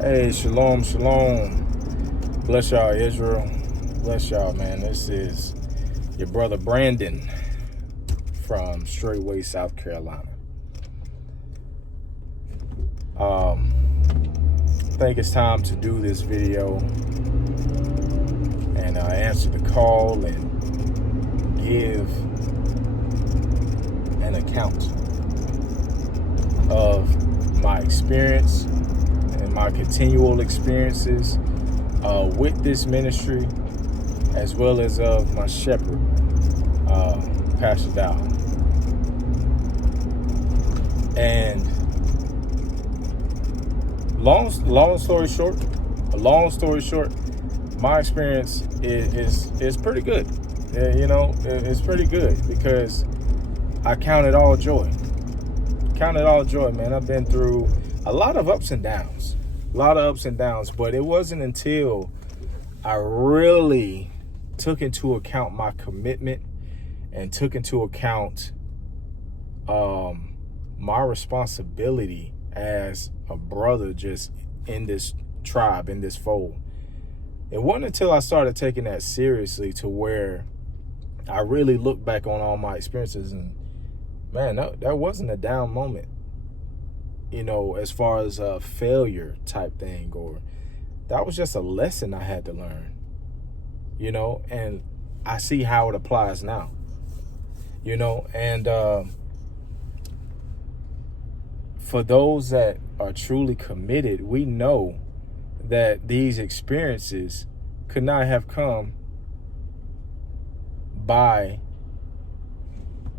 Hey, shalom, shalom. Bless y'all, Israel. Bless y'all, man. This is your brother Brandon from Straitway, South Carolina. I think it's time to do this video and answer the call and give an account of my experience and my continual experiences with this ministry, as well as of my shepherd, Pastor Dowell. And long story short, my experience is pretty good. It's pretty good because I count it all joy. Man. I've been through a lot of ups and downs, but it wasn't until I really took into account my commitment and took into account my responsibility as a brother just in this tribe, in this fold. It wasn't until I started taking that seriously to where I really looked back on all my experiences and, man, that wasn't a down moment, as far as a failure type thing, or that was just a lesson I had to learn, and I see how it applies now, and for those that are truly committed, we know that these experiences could not have come by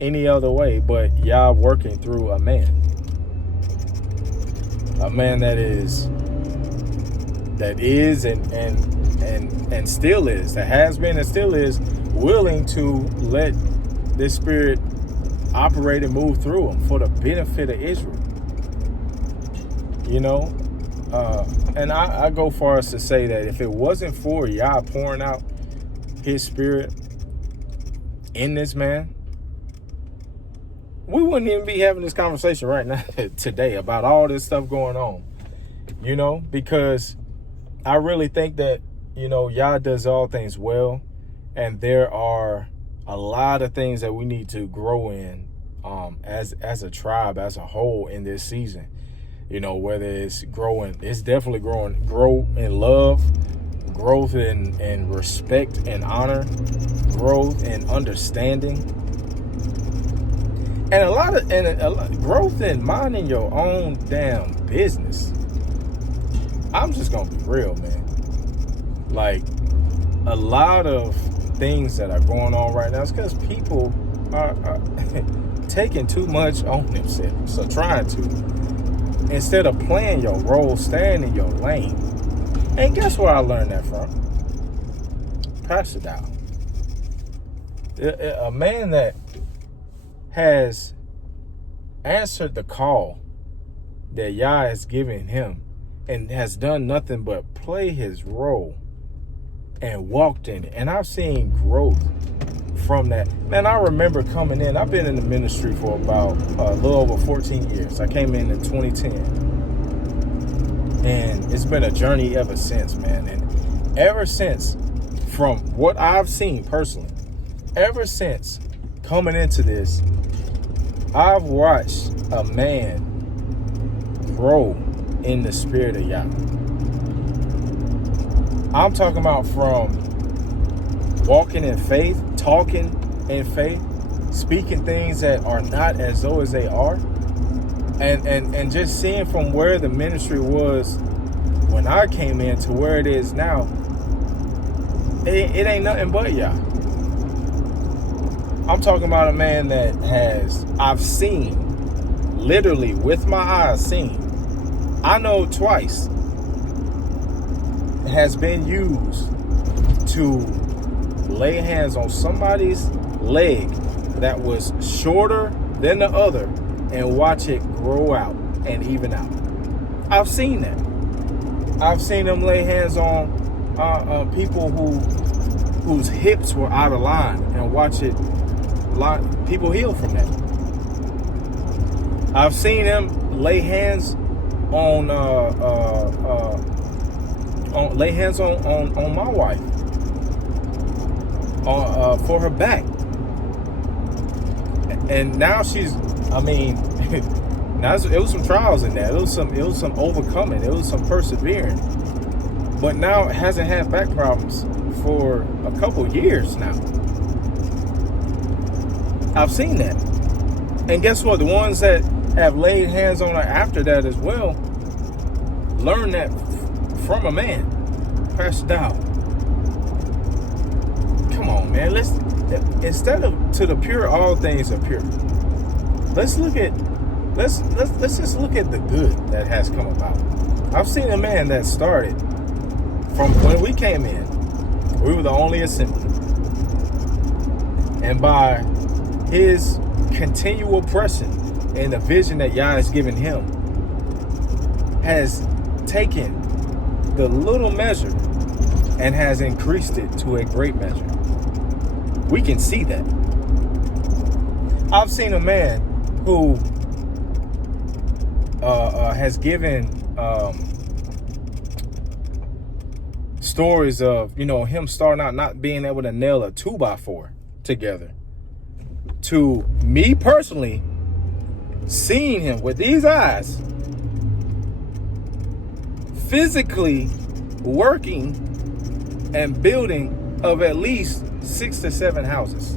any other way but y'all working through a man that is and still is, that has been and still is willing to let this spirit operate and move through him for the benefit of Israel. And I go far as to say that if it wasn't for Yah pouring out his spirit in this man, we wouldn't even be having this conversation right now today about all this stuff going on, because I really think that, Yah does all things well, and there are a lot of things that we need to grow in as a tribe, as a whole in this season. Whether it's growing, it's definitely grow in love, growth in respect and honor, growth in understanding, and a lot of growth in minding your own damn business. I'm just gonna be real, man. Like, a lot of things that are going on right now is because people are taking too much on themselves, so trying to. Instead of playing your role, staying in your lane. And guess where I learned that from? Pastor Dowell. A man that has answered the call that Yah has given him and has done nothing but play his role and walked in it. And I've seen growth from that. Man, I remember coming in. I've been in the ministry for about a little over 14 years. I came in 2010. And it's been a journey ever since, man. And ever since, from what I've seen personally, ever since coming into this, I've watched a man grow in the spirit of Yah. I'm talking about from walking in faith, talking in faith, speaking things that are not as though as they are, and just seeing from where the ministry was when I came in to where it is now. It ain't nothing but Yah. I'm talking about a man that I've seen, literally with my eyes seen, I know twice, has been used to lay hands on somebody's leg that was shorter than the other and watch it grow out and even out. I've seen that. I've seen them lay hands on people whose hips were out of line and watch it. People heal from that. I've seen them lay hands on lay hands on my wife for her back. And now she's, I mean, now it was some trials in that. It was some overcoming. It was some persevering. But now it hasn't had back problems for a couple years now. I've seen that. And guess what? The ones that have laid hands on her after that as well, learn that from a man. Pastor Dowell. Come on, man. Instead of to the pure, all things are pure. Let's just look at the good that has come about. I've seen a man that started from when we came in. We were the only assembly. And by his continual pressing and the vision that Yah has given him, has taken the little measure and has increased it to a great measure. We can see that. I've seen a man who has given stories of, him starting out not being able to nail a 2x4 together, to me personally seeing him with these eyes physically working and building of at least 6 to 7 houses,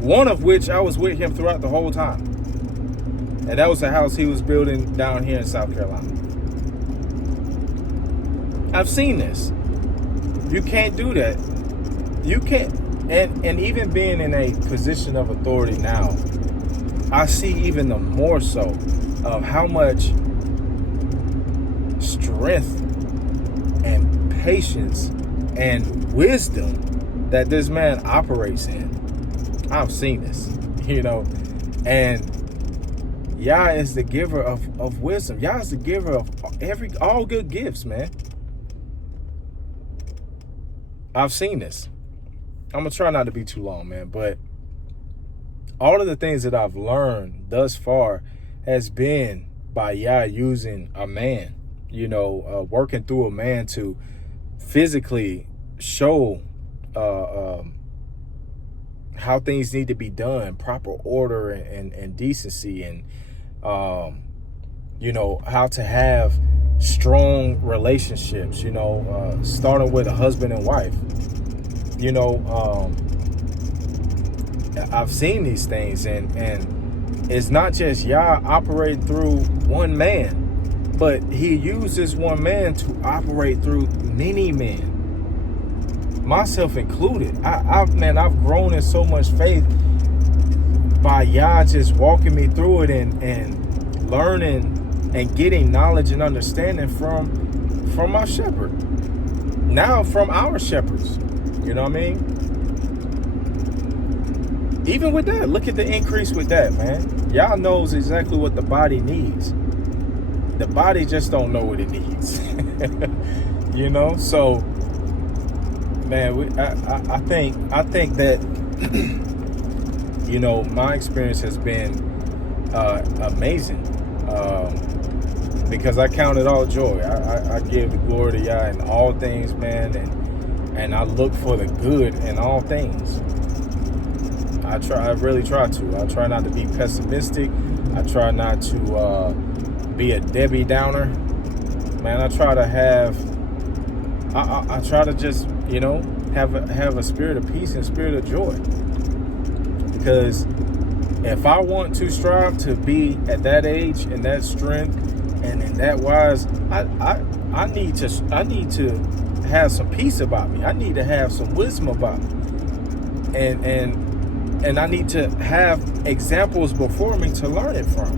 one of which I was with him throughout the whole time, and that was the house he was building down here in South Carolina. I've seen this. You can't do that. You can't. And even being in a position of authority now, I see even the more so of how much strength and patience and wisdom that this man operates in. I've seen this, and Yah is the giver of wisdom. Yah is the giver of all good gifts, man. I've seen this. I'm going to try not to be too long, man, but all of the things that I've learned thus far has been by Yah using a man, working through a man to physically show how things need to be done, proper order and decency, and, how to have strong relationships, starting with a husband and wife. I've seen these things, and it's not just Yah operating through one man, but he uses one man to operate through many men, myself included. I've grown in so much faith by Yah just walking me through it and learning and getting knowledge and understanding from my shepherd. Now from our shepherds. You know what I mean? Even with that, look at the increase with that, man. Y'all knows exactly what the body needs. The body just don't know what it needs. So, man, I think that, my experience has been amazing. Because I count it all joy. I give the glory to Yah in all things, man, and I look for the good in all things. I really try to. I try not to be pessimistic. I try not to be a Debbie Downer. Man, I try to just, have a spirit of peace and spirit of joy. Because if I want to strive to be at that age and that strength and in that wise, I need to have some peace about me. I need to have some wisdom about me. And I need to have examples before me to learn it from.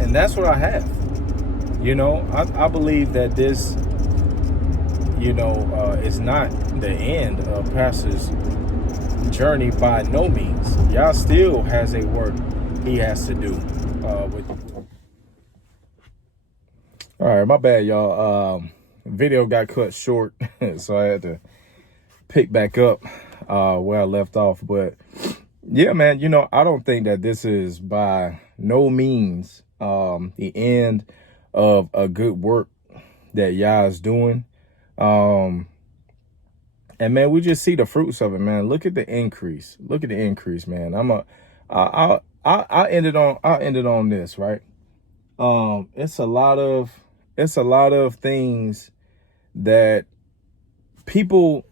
And that's what I have. I believe that this, is not the end of Pastor's journey by no means. Y'all still has a work he has to do with. All right, my bad, y'all. Video got cut short, so I had to pick back up where I left off. But yeah, man, I don't think that this is by no means the end of a good work that Yah is doing. And man, we just see the fruits of it, man. Look at the increase. Look at the increase, man. I ended on this, right? It's a lot of things that people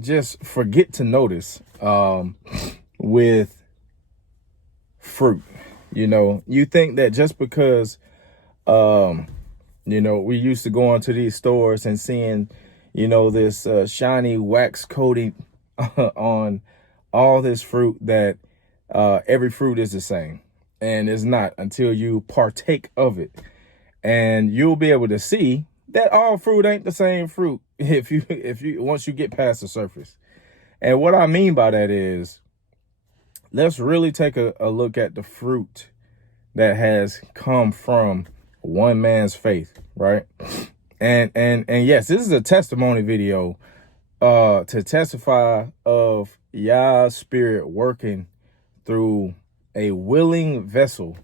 just forget to notice with fruit. You think that just because we used to go into these stores and seeing this shiny wax coating on all this fruit, that every fruit is the same. And it's not, until you partake of it. And you'll be able to see that all fruit ain't the same fruit if you once you get past the surface. And what I mean by that is, let's really take a look at the fruit that has come from one man's faith, right? And yes, this is a testimony video to testify of Yah's spirit working through a willing vessel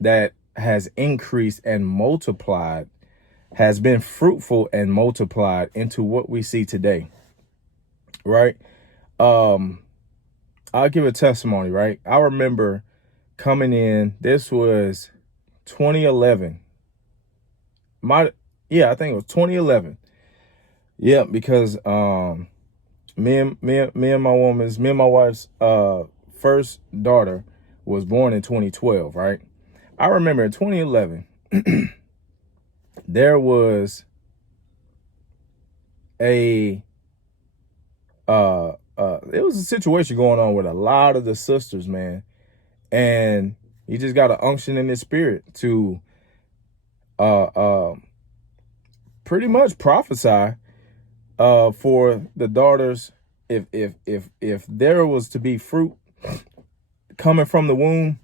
that has increased and multiplied, has been fruitful and multiplied into what we see today, right? I'll give a testimony, right? I remember coming in, this was 2011. I think it was 2011. Yeah, because me and my wife's first daughter was born in 2012, right? I remember in 2011, there was a situation going on with a lot of the sisters, man. And he just got an unction in his spirit to pretty much prophesy for the daughters. If there was to be fruit coming from the womb,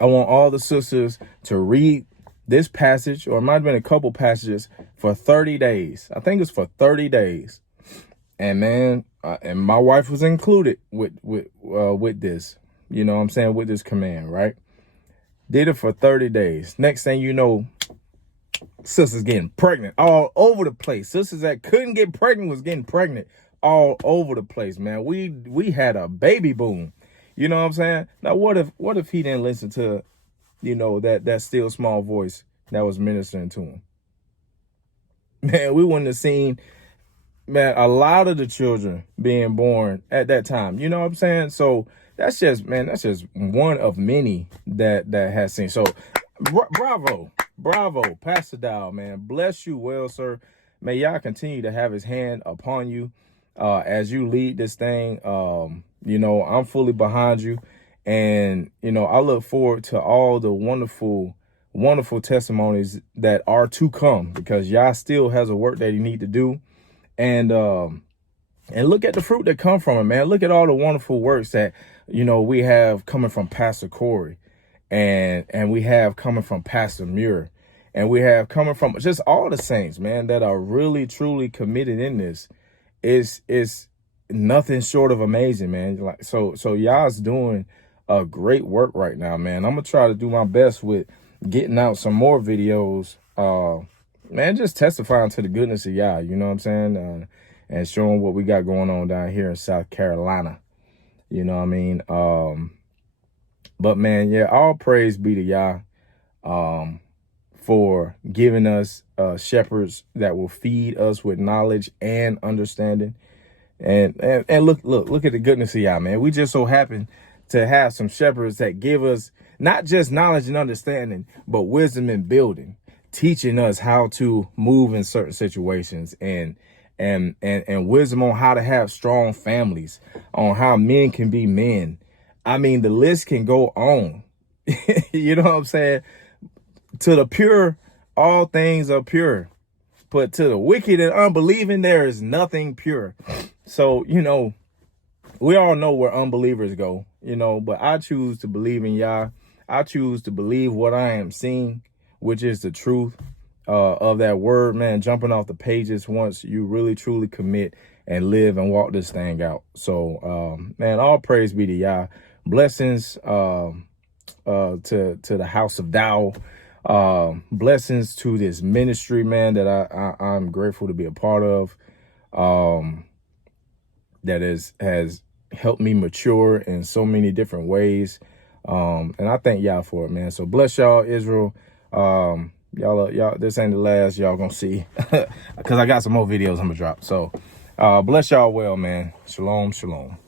I want all the sisters to read this passage, or it might have been a couple passages, for 30 days. I think it's for 30 days. And man, and my wife was included with this, with this command, right? Did it for 30 days. Next thing you know, sisters getting pregnant all over the place. Sisters that couldn't get pregnant was getting pregnant all over the place, man. We had a baby boom. You know what I'm saying? Now, what if he didn't listen to, that still small voice that was ministering to him? Man, we wouldn't have seen, man, a lot of the children being born at that time. You know what I'm saying? So that's just one of many that has seen. So bravo, Pastor Dowell, man. Bless you well, sir. May Yah continue to have his hand upon you as you lead this thing. I'm fully behind you. And, I look forward to all the wonderful testimonies that are to come, because Yah still has a work that he need to do. And look at the fruit that come from it, man. Look at all the wonderful works that, we have coming from Pastor Corey, and we have coming from Pastor Muir, and we have coming from just all the saints, man, that are really, truly committed in this. Is nothing short of amazing, man. Like, so Yah's doing a great work right now, man. I'm gonna try to do my best with getting out some more videos, man, just testifying to the goodness of Yah, you know what I'm saying? And showing what we got going on down here in South Carolina. You know what I mean? But man, yeah, all praise be to Yah for giving us shepherds that will feed us with knowledge and understanding. And look at the goodness of Yah, man. We just so happen to have some shepherds that give us not just knowledge and understanding, but wisdom and building, teaching us how to move in certain situations, and wisdom on how to have strong families, on how men can be men. I mean, the list can go on. You know what I'm saying? To the pure, all things are pure. But to the wicked and unbelieving, there is nothing pure. So, we all know where unbelievers go, but I choose to believe in Yah. I choose to believe what I am seeing, which is the truth of that word, man, jumping off the pages once you really, truly commit and live and walk this thing out. So, man, all praise be to Yah. Blessings to the house of Dowell. Blessings to this ministry, man, that I'm grateful to be a part of. That has helped me mature in so many different ways. And I thank y'all for it, man. So bless y'all, Israel. Y'all, this ain't the last y'all gonna see, because I got some more videos I'm gonna drop. So bless y'all well, man. Shalom, shalom.